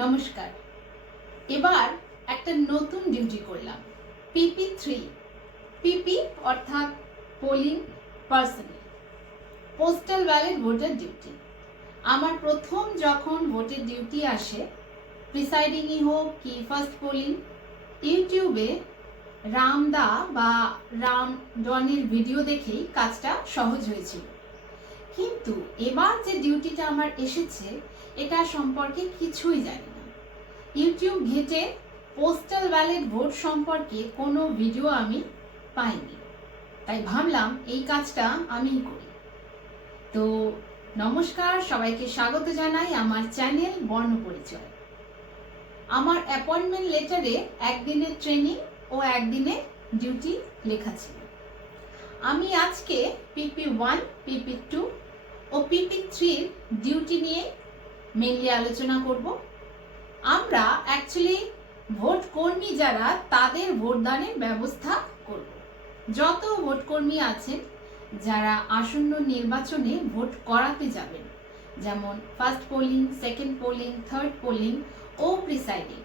নমস্কার। এবার একটা নতুন ডিউটি করলাম, PP3। পিপি অর্থাৎ polling personal, postal ballot voter duty. আমার প্রথম যখন ভোটের ডিউটি আসে, প্রিসাইডিংই হোক কি ফার্স্ট পোলিং, ইউটিউবে রামদা বা রাম ডনের ভিডিও দেখেই কাজটা সহজ হয়েছিল। কিন্তু এবার যে ডিউটিটা আমার এসেছে, এটা সম্পর্কে কিছুই জানি না। ইউটিউব ঘেঁটে পোস্টাল ব্যালট ভোট সম্পর্কে কোনো ভিডিও আমি পাইনি, তাই ভাবলাম এই কাজটা আমিই করি। তো নমস্কার, সবাইকে স্বাগত জানাই আমার চ্যানেল বর্ণপরিচয়। আমার অ্যাপয়েন্টমেন্ট লেটারে একদিনের ট্রেনিং ও একদিনের ডিউটি লেখা ছিল। আমি আজকে PP1, PP2 ও PP3 ডিউটি নিয়ে মেনলি আলোচনা করব। আমরা অ্যাকচুয়ালি ভোট কর্মী যারা, তাদের ভোটদানের ব্যবস্থা করব। যত ভোট কর্মী আছেন যারা আসন্ন নির্বাচনে ভোট করাতে যাবেন, যেমন first polling, second polling, third polling ও প্রিসাইডিং,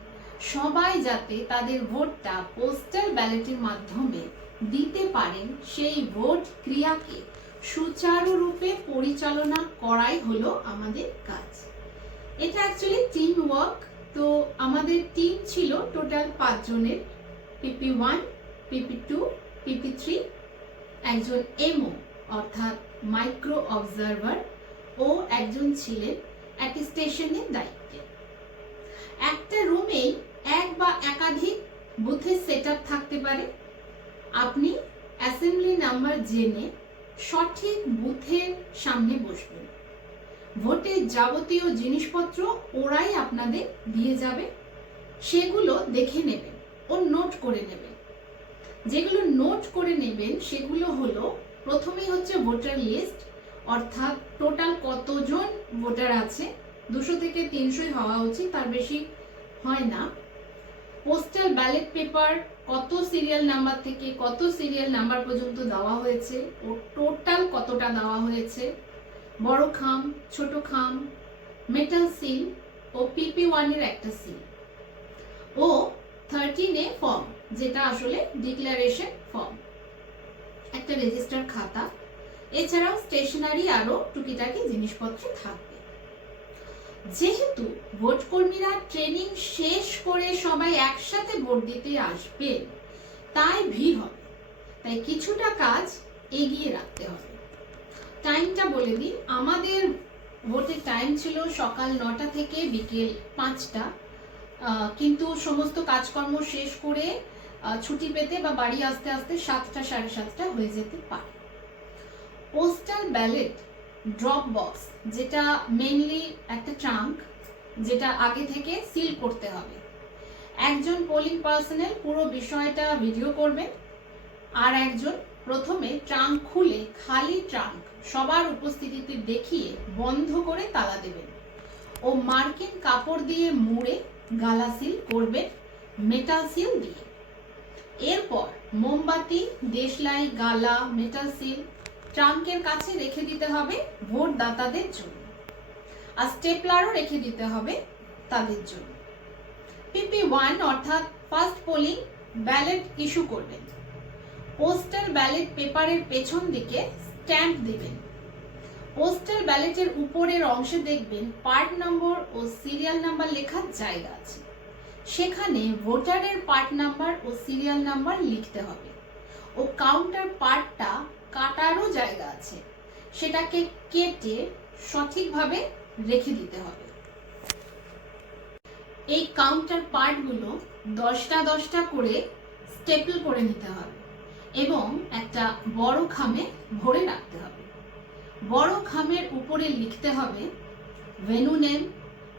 সবাই যাতে তাদের ভোটটা পোস্টাল ব্যালটের মাধ্যমে দিতে পারেন, সেই ভোট ক্রিয়াকে সুচারুরূপে পরিচালনা করাই হলো আমাদের কাজ। এটা অ্যাকচুয়ালি টিম ওয়ার্ক। তো আমাদের টিম ছিল টোটাল 5 জনের, PP1, PP2, PP3, একজন এমও অর্থাৎ মাইক্রো অবজারভার ও একজন ছিলেন অ্যাটেস্টেশনের দায়িত্বে। একটা রুমেই এক বা একাধিক বুথের সেটআপ থাকতে পারে। আপনি অ্যাসেম্বলি নাম্বার জেনে সঠিক বুথের সামনে বসবেন। ভোটের যাবতীয় জিনিসপত্র ওরাই আপনাদের দিয়ে যাবে, সেগুলো দেখে নেবেন ও নোট করে নেবেন। যেগুলো নোট করে নেবেন সেগুলো হলো, প্রথমেই হচ্ছে ভোটার লিস্ট, অর্থাৎ টোটাল কতজন ভোটার আছে, 200 থেকে 300 হওয়া উচিত, তার বেশি হয় না। পোস্টাল ব্যালট পেপার কত সিরিয়াল নাম্বার থেকে কত সিরিয়াল নাম্বার পর্যন্ত দেওয়া হয়েছে ও টোটাল কতটা দেওয়া হয়েছে, বড় খাম, ছোট খাম, মেটাল সিল ও PP1 এর একটা সিল ও 13A ফর্ম, যেটা আসলে ডিক্লারেশন ফর্ম, একটা রেজিস্টার খাতা, এছাড়াও স্টেশনারি আরো টুকিটাকি জিনিসপত্র থাকবে। যেহেতু ভোট কর্মীরা ট্রেনিং শেষ করে সবাই একসাথে ভোট দিতে আসবেন, তাই ভিড় হবে, তাই কিছুটা কাজ এগিয়ে রাখতে হবে। টাইমটা বলে দিই, আমাদের ভোটের টাইম ছিল সকাল 9টা থেকে বিকেল 5টা, কিন্তু সমস্ত কাজকর্ম শেষ করে ছুটি পেতে বা বাড়ি আসতে আসতে 7টা, 7:30 হয়ে যেতে পারে। পোস্টাল ব্যালট ড্রপ বক্স, যেটা মেইনলি একটা ট্রাঙ্ক, যেটা আগে থেকে সিল করতে হবে। একজন পোলিং পার্সোনাল পুরো বিষয়টা ভিডিও করবেন, আর একজন প্রথমে ট্রাঙ্ক খুলে খালি ট্রাঙ্ক সবার উপস্থিতিতে দেখিয়ে বন্ধ করে তালা দেবেন ও মার্কিন কাপড় দিয়ে মুড়ে গালা সিল করবেন মেটাল সিল দিয়ে। এরপর মোমবাতি, দেশলাই, গালা, মেটাল সিল ট্রাঙ্কের কাছে রেখে দিতে হবে ভোটদাতাদের জন্য, আর স্টেপলারও রেখে দিতে হবে তাদের জন্য। PP1 অর্থাৎ ফার্স্ট পোলিং ব্যালট ইস্যু করবেন। পোস্টাল ব্যালট পেপারের পেছন দিকে স্ট্যাম্প দিবেন। পোস্টাল ব্যালটের উপরের অংশে দেখবেন পার্ট নম্বর ও সিরিয়াল নাম্বার লেখার জায়গা আছে, সেখানে ভোটারের পার্ট নাম্বার ও সিরিয়াল নাম্বার লিখতে হবে ও কাউন্টার পার্টটা কাটারও জায়গা আছে, সেটাকে কেটে সঠিকভাবে রেখে দিতে হবে। এই কাউন্টার পার্টগুলো 10টা 10টা করে স্টেপল করে নিতে হবে এবং একটা বড় খামে ভরে রাখতে হবে। বড় খামের উপরে লিখতে হবে venue name,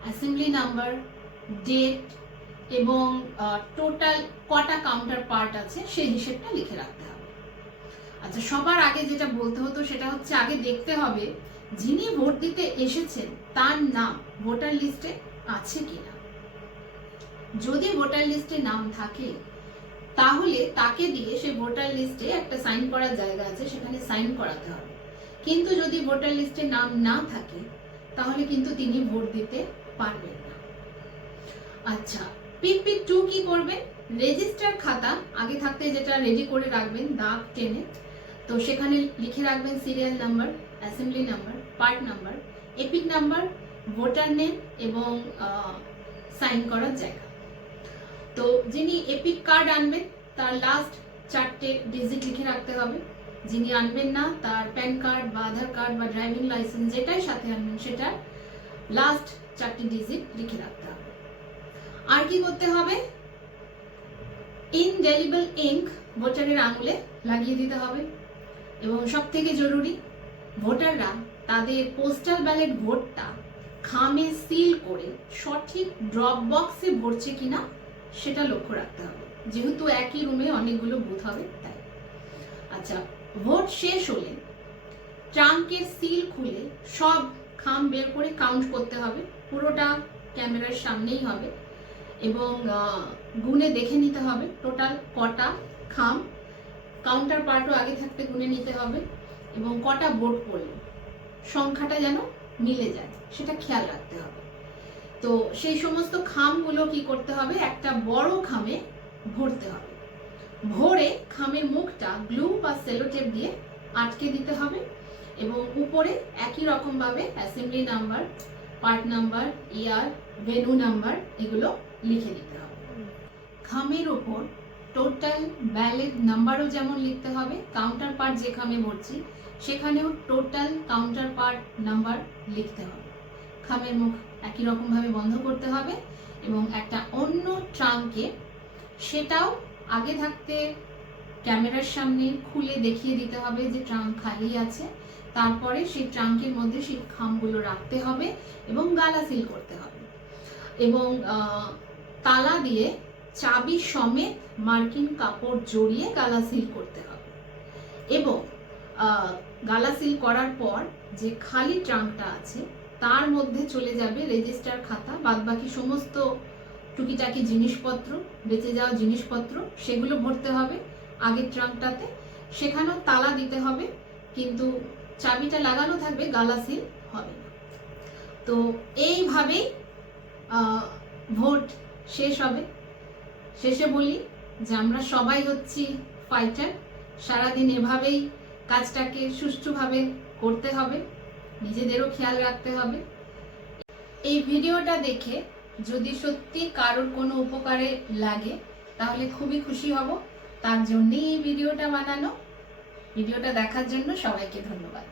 assembly number, date এবং টোটাল কটা কাউন্টার পার্ট আছে সেই হিসেবটা লিখে রাখতে হবে। আচ্ছা, সবার আগে যেটা বলতে হতো সেটা হচ্ছে, আগে দেখতে হবে যিনি ভোট দিতে এসেছেন তার নাম ভোটার লিস্টে আছে কিনা। যদি ভোটার লিস্টে নাম থাকে তাহলে তাকে দিয়ে সে ভোটার লিস্টে একটা সাইন করার জায়গা আছে, সেখানে সাইন করাতে হবে। কিন্তু যদি ভোটার লিস্টে নাম না থাকে তাহলে কিন্তু তিনি ভোট দিতে পারবেন না। আচ্ছা, PP2 কি করবেন? রেজিস্টার খাতা আগে থাকতে যেটা রেডি করে রাখবেন দাগ টেনে, তো সেখানে লিখে রাখবেন serial number, assembly number, part number, epic number, voter name এবং সাইন করার জায়গা। তো যিনি এপিক কার্ড আনবেন তার লাস্ট 4টে ডিজিট লিখে রাখতে হবে। যিনি আনবেন না তার প্যান কার্ড বা আধার কার্ড বা ড্রাইভিং লাইসেন্স যেটাই সাথে আনবেন সেটার লাস্ট 4টে ডিজিট লিখে রাখতে হবে। আর কি করতে হবে? ইনডেলিবল ইঙ্ক ভোটারের আঙুলে লাগিয়ে দিতে হবে। এবং সব থেকে জরুরি, ভোটাররা তাদের পোস্টাল ব্যালট ভোটটা খামে সিল করে সঠিক ড্রপ বক্সে ভরছে কিনা সেটা লক্ষ্য রাখতে হবে, যেহেতু একই রুমে অনেকগুলো বুথ হবে তাই। আচ্ছা, ভোট শেষ হলে ট্রাঙ্কের সিল খুলে সব খাম বের করে কাউন্ট করতে হবে। পুরোটা ক্যামেরার সামনেই হবে এবং গুনে দেখে নিতে হবে টোটাল কটা খাম। কাউন্টার পার্টও আগে থাকতে গুনে নিতে হবে এবং কটা ভোট পড়লো সংখ্যাটা যেন মিলে যায় সেটা খেয়াল রাখতে হবে। তো সেই সমস্ত খামগুলো কি করতে হবে? একটা বড় খামে ভরতে হবে। ভরে খামের মুখটা গ্লু বা সেলোটেপ দিয়ে আটকে দিতে হবে এবং উপরে একই রকম ভাবে অ্যাসেম্বলি নাম্বার, পার্ট নাম্বার, ইয়ার, ভেন্যু নাম্বার এগুলো লিখে দিতে হবে। খামের ওপর টোটাল ব্যালট নাম্বারও যেমন লিখতে হবে, কাউন্টার পার্ট যে খামে ভরছি সেখানেও টোটাল কাউন্টার পার্ট নাম্বার লিখতে হবে। খামের মুখ একই রকম ভাবে বন্ধ করতে হবে এবং একটা অন্য ট্রাঙ্কে সেটাও আগে থাকতে ক্যামেরার সামনে খুলে দেখিয়ে দিতে হবে যে ট্রাঙ্ক খালি আছে। তারপরে সেই ট্রাঙ্কের মধ্যে সেই খামগুলো রাখতে হবে এবং গালা সিল করতে হবে এবং তালা দিয়ে চাবি সমেত মার্কিন কাপড় জড়িয়ে গালা সিল করতে হবে। এবং গালা সিল করার পর যে খালি ট্রাঙ্কটা আছে তার মধ্যে চলে যাবে রেজিস্টার খাতা, বাদবাকি সমস্ত টুকিটাকি জিনিসপত্র, বেঁচে যাওয়া জিনিসপত্র সেগুলো ভরতে হবে আগের ট্রাঙ্কটাতে। সেখানেও তালা দিতে হবে কিন্তু চাবিটা লাগানো থাকবে, গালা সিল হবে না। তো এইভাবেই ভোট শেষ হবে। শেষে বলি যে আমরা সবাই হচ্ছি ফাইটার, সারাদিন এভাবেই কাজটাকে সুষ্ঠুভাবে করতে হবে, নিজেদেরও খেয়াল রাখতে হবে। এই ভিডিওটা দেখে যদি সত্যি কারোর কোনো উপকারে লাগে তাহলে খুবই খুশি হব। তার জন্যই এই ভিডিওটা বানানো। ভিডিওটা দেখার জন্য সবাইকে ধন্যবাদ।